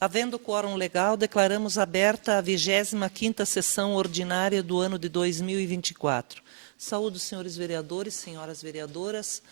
Havendo quórum legal, declaramos aberta a 25ª sessão ordinária do ano de 2024. Saúdo os senhores vereadores, senhoras vereadoras,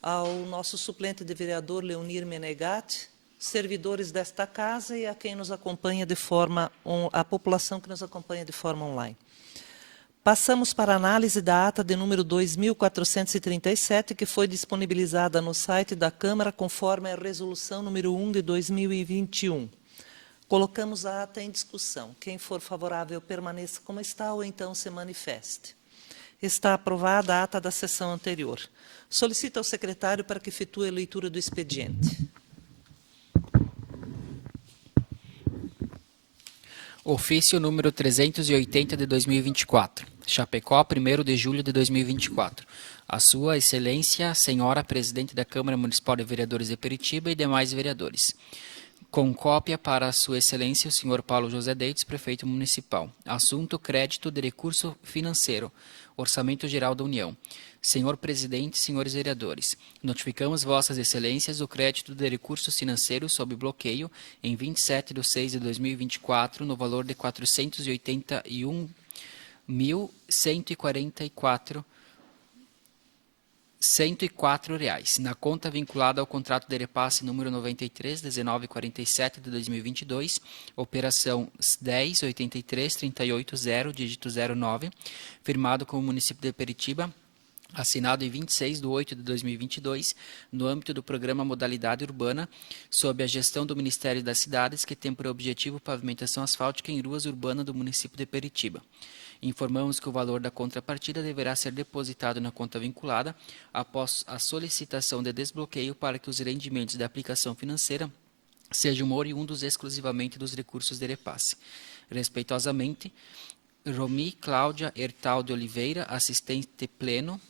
ao nosso suplente de vereador, Leonir Menegatti, servidores desta casa e a quem nos acompanha de forma, a população que nos acompanha de forma online. Passamos para a análise da ata de número 2437, que foi disponibilizada no site da Câmara, conforme a resolução número 1 de 2021. Colocamos a ata em discussão. Quem for favorável, permaneça como está ou então se manifeste. Está aprovada a ata da sessão anterior. Solicito ao secretário para que efetue a leitura do expediente. Ofício número 380 de 2024. Chapecó, 1º de julho de 2024. A Sua Excelência, Senhora Presidente da Câmara Municipal de Vereadores de Peritiba e demais vereadores. Com cópia para a Sua Excelência, o senhor Paulo José Deites, Prefeito Municipal. Assunto: crédito de recurso financeiro. Orçamento Geral da União. Senhor Presidente, senhores vereadores, notificamos Vossas Excelências o crédito de recursos financeiros sob bloqueio em 27/6/2024 no valor de R$ 481.104 reais, na conta vinculada ao contrato de repasse número 93-1947 de 2022, operação 10.83.38.0, dígito 09, firmado com o município de Peritiba, assinado em 26/8/2022, no âmbito do programa Modalidade Urbana, sob a gestão do Ministério das Cidades, que tem por objetivo pavimentação asfáltica em ruas urbanas do município de Peritiba. Informamos que o valor da contrapartida deverá ser depositado na conta vinculada após a solicitação de desbloqueio para que os rendimentos da aplicação financeira sejam oriundos exclusivamente dos recursos de repasse. Respeitosamente, Romi Cláudia Hertal de Oliveira, assistente pleno,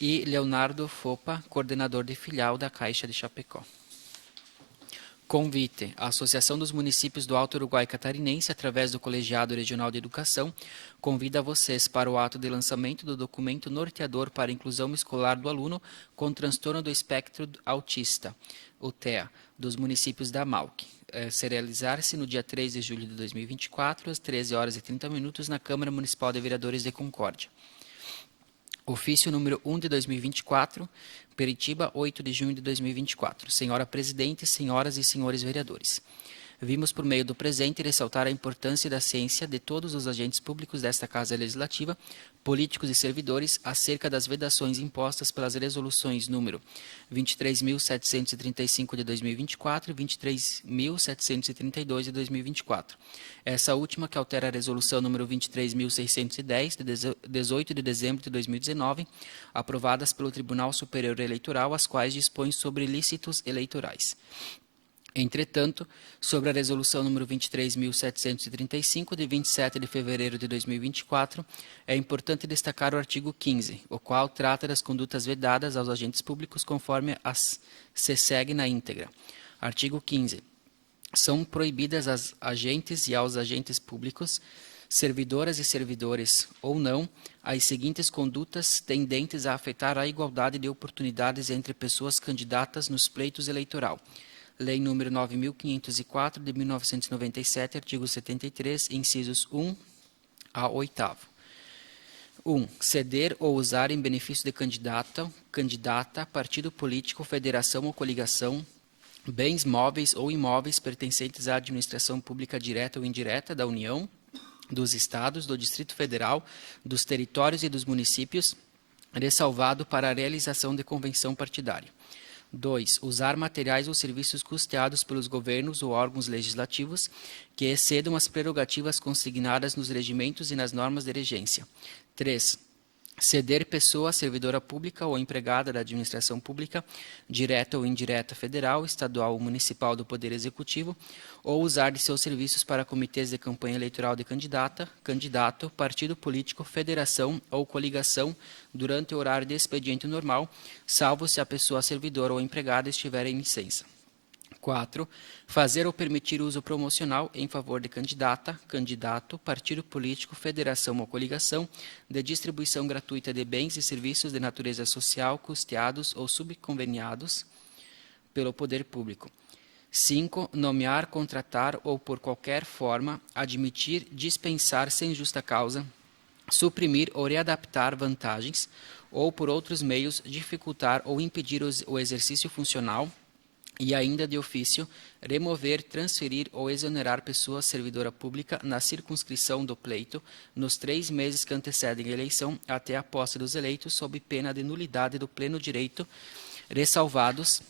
e Leonardo Fopa, coordenador de filial da Caixa de Chapecó. Convite. A Associação dos Municípios do Alto Uruguai Catarinense, através do Colegiado Regional de Educação, convida vocês para o ato de lançamento do documento norteador para a inclusão escolar do aluno com transtorno do espectro autista, o TEA, dos municípios da AMALC. Se realizar-se no dia 3 de julho de 2024, às 13h30, na Câmara Municipal de Vereadores de Concórdia. Ofício número 1 de 2024, Peritiba, 8 de junho de 2024. Senhora Presidente, senhoras e senhores vereadores. Vimos por meio do presente ressaltar a importância da ciência de todos os agentes públicos desta Casa Legislativa, políticos e servidores, acerca das vedações impostas pelas resoluções número 23.735 de 2024 e 23.732 de 2024. Essa última que altera a resolução número 23.610 de 18 de dezembro de 2019, aprovadas pelo Tribunal Superior Eleitoral, as quais dispõem sobre ilícitos eleitorais. Entretanto, sobre a resolução número 23.735, de 27 de fevereiro de 2024, é importante destacar o artigo 15, o qual trata das condutas vedadas aos agentes públicos conforme se segue na íntegra. Artigo 15. São proibidas às agentes e aos agentes públicos, servidoras e servidores ou não, as seguintes condutas tendentes a afetar a igualdade de oportunidades entre pessoas candidatas nos pleitos eleitoral. Lei número 9.504, de 1997, artigo 73, incisos 1 a 8º. 1. Ceder ou usar em benefício de candidata, partido político, federação ou coligação, bens móveis ou imóveis pertencentes à administração pública direta ou indireta da União, dos Estados, do Distrito Federal, dos territórios e dos municípios, ressalvado para a realização de convenção partidária. 2. Usar materiais ou serviços custeados pelos governos ou órgãos legislativos que excedam as prerrogativas consignadas nos regimentos e nas normas de regência. 3. Ceder pessoa servidora pública ou empregada da administração pública, direta ou indireta federal, estadual ou municipal do Poder Executivo, ou usar de seus serviços para comitês de campanha eleitoral de candidato, partido político, federação ou coligação durante o horário de expediente normal, salvo se a pessoa servidora ou empregada estiver em licença. 4. Fazer ou permitir uso promocional em favor de candidato, partido político, federação ou coligação, de distribuição gratuita de bens e serviços de natureza social custeados ou subconveniados pelo poder público. 5. Nomear, contratar ou, por qualquer forma, admitir, dispensar sem justa causa, suprimir ou readaptar vantagens, ou, por outros meios, dificultar ou impedir o exercício funcional, e ainda de ofício, remover, transferir ou exonerar pessoa servidora pública na circunscrição do pleito nos 3 meses que antecedem a eleição até a posse dos eleitos, sob pena de nulidade do pleno direito, ressalvados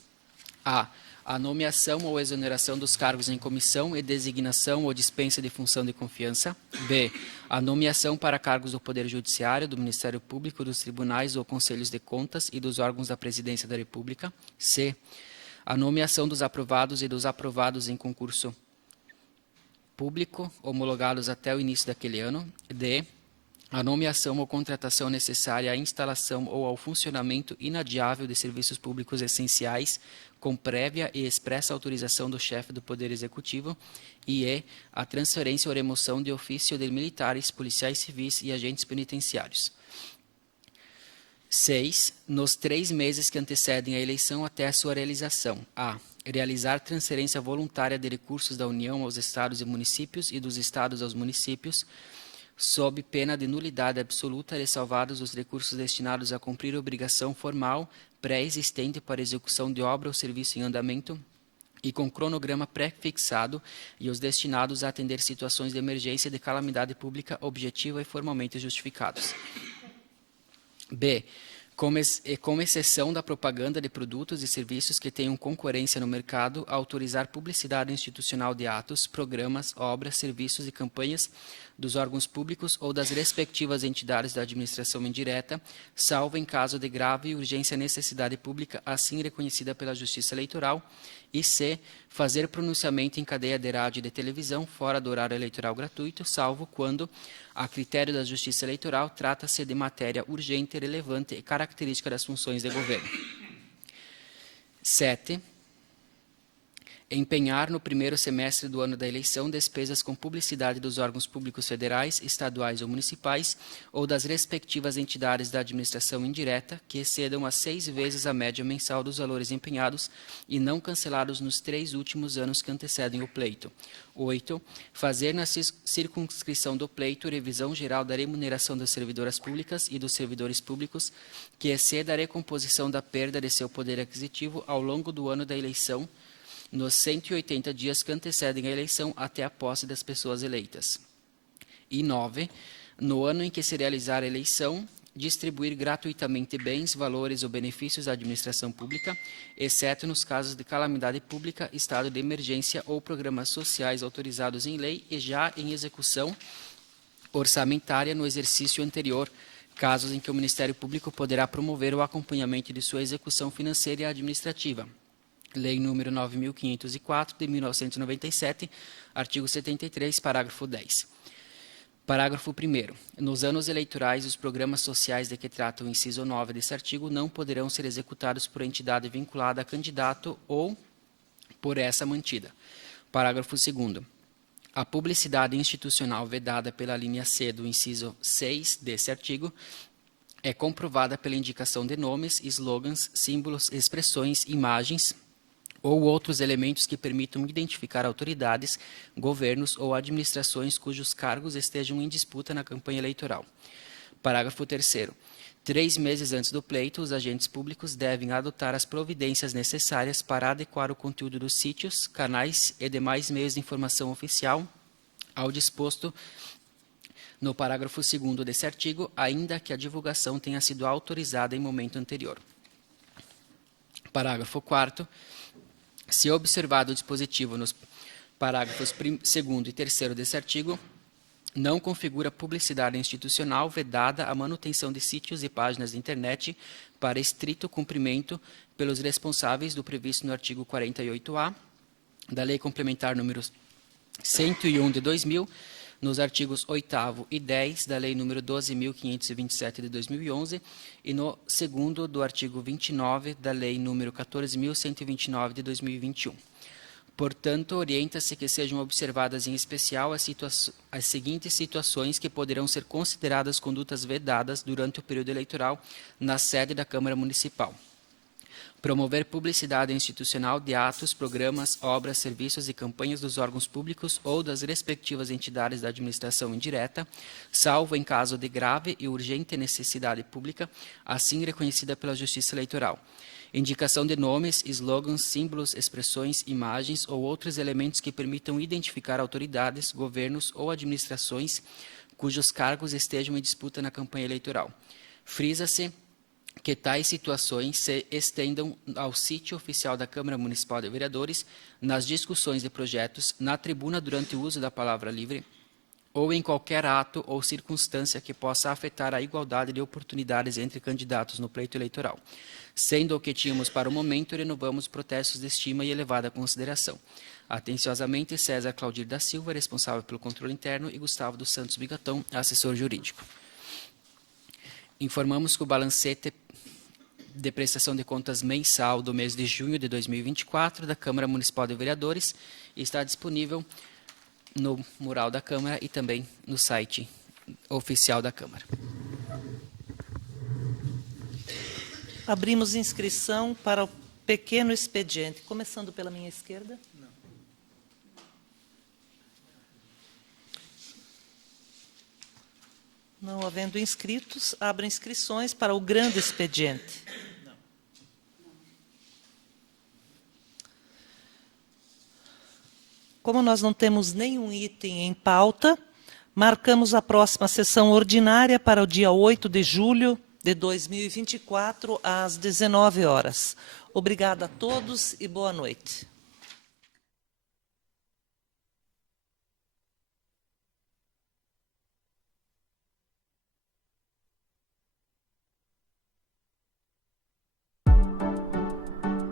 a nomeação ou exoneração dos cargos em comissão e designação ou dispensa de função de confiança. B. A nomeação para cargos do Poder Judiciário, do Ministério Público, dos tribunais ou conselhos de contas e dos órgãos da Presidência da República. C. A nomeação dos aprovados e dos aprovados em concurso público, homologados até o início daquele ano. D. A nomeação ou contratação necessária à instalação ou ao funcionamento inadiável de serviços públicos essenciais, com prévia e expressa autorização do chefe do Poder Executivo. E E. A transferência ou remoção de ofício de militares, policiais civis e agentes penitenciários. 6. Nos 3 meses que antecedem a eleição até a sua realização. A. Realizar transferência voluntária de recursos da União aos Estados e municípios e dos Estados aos municípios, sob pena de nulidade absoluta, ressalvados os recursos destinados a cumprir obrigação formal pré-existente para execução de obra ou serviço em andamento e com cronograma pré-fixado, e os destinados a atender situações de emergência e de calamidade pública objetiva e formalmente justificados. B. Com exceção da propaganda de produtos e serviços que tenham concorrência no mercado, autorizar publicidade institucional de atos, programas, obras, serviços e campanhas dos órgãos públicos ou das respectivas entidades da administração indireta, salvo em caso de grave e urgência necessidade pública, assim reconhecida pela Justiça Eleitoral. E C. Fazer pronunciamento em cadeia de rádio e de televisão fora do horário eleitoral gratuito, salvo quando, a critério da Justiça Eleitoral, trata-se de matéria urgente, relevante e característica das funções de governo. 7. Empenhar no primeiro semestre do ano da eleição despesas com publicidade dos órgãos públicos federais, estaduais ou municipais ou das respectivas entidades da administração indireta que excedam a 6 vezes a média mensal dos valores empenhados e não cancelados nos 3 últimos anos que antecedem o pleito. 8. Fazer na circunscrição do pleito revisão geral da remuneração das servidoras públicas e dos servidores públicos que exceda a recomposição da perda de seu poder aquisitivo ao longo do ano da eleição, nos 180 dias que antecedem a eleição até a posse das pessoas eleitas. E 9. No ano em que se realizar a eleição, distribuir gratuitamente bens, valores ou benefícios à administração pública, exceto nos casos de calamidade pública, estado de emergência ou programas sociais autorizados em lei e já em execução orçamentária no exercício anterior, casos em que o Ministério Público poderá promover o acompanhamento de sua execução financeira e administrativa. Lei número 9.504, de 1997, artigo 73, parágrafo 10. Parágrafo 1º. Nos anos eleitorais, os programas sociais de que trata o inciso 9 desse artigo não poderão ser executados por entidade vinculada a candidato ou por essa mantida. Parágrafo 2º. A publicidade institucional vedada pela linha C do inciso 6 desse artigo é comprovada pela indicação de nomes, slogans, símbolos, expressões, imagens ou outros elementos que permitam identificar autoridades, governos ou administrações cujos cargos estejam em disputa na campanha eleitoral. Parágrafo 3º. 3 meses antes do pleito, os agentes públicos devem adotar as providências necessárias para adequar o conteúdo dos sítios, canais e demais meios de informação oficial ao disposto no parágrafo 2º desse artigo, ainda que a divulgação tenha sido autorizada em momento anterior. Parágrafo 4º. Se observado o dispositivo nos parágrafos 2º e 3º desse artigo, não configura publicidade institucional vedada a manutenção de sítios e páginas de internet para estrito cumprimento pelos responsáveis do previsto no artigo 48-A da Lei Complementar número 101 de 2000, nos artigos 8º e 10 da Lei número 12.527 de 2011 e no 2º do artigo 29 da Lei número 14.129 de 2021. Portanto, orienta-se que sejam observadas em especial as seguintes situações que poderão ser consideradas condutas vedadas durante o período eleitoral na sede da Câmara Municipal. Promover publicidade institucional de atos, programas, obras, serviços e campanhas dos órgãos públicos ou das respectivas entidades da administração indireta, salvo em caso de grave e urgente necessidade pública, assim reconhecida pela Justiça Eleitoral. Indicação de nomes, slogans, símbolos, expressões, imagens ou outros elementos que permitam identificar autoridades, governos ou administrações cujos cargos estejam em disputa na campanha eleitoral. Frisa-se que tais situações se estendam ao sítio oficial da Câmara Municipal de Vereadores, nas discussões de projetos, na tribuna durante o uso da palavra livre, ou em qualquer ato ou circunstância que possa afetar a igualdade de oportunidades entre candidatos no pleito eleitoral. Sendo o que tínhamos para o momento, renovamos protestos de estima e elevada consideração. Atenciosamente, César Claudir da Silva, responsável pelo controle interno, e Gustavo dos Santos Bigatão, assessor jurídico. Informamos que o balancete de prestação de contas mensal do mês de junho de 2024 da Câmara Municipal de Vereadores está disponível no mural da Câmara e também no site oficial da Câmara. Abrimos inscrição para o pequeno expediente. Começando pela minha esquerda. Não havendo inscritos, abro inscrições para o grande expediente. Como nós não temos nenhum item em pauta, marcamos a próxima sessão ordinária para o dia 8 de julho de 2024, às 19 horas. Obrigada a todos e boa noite.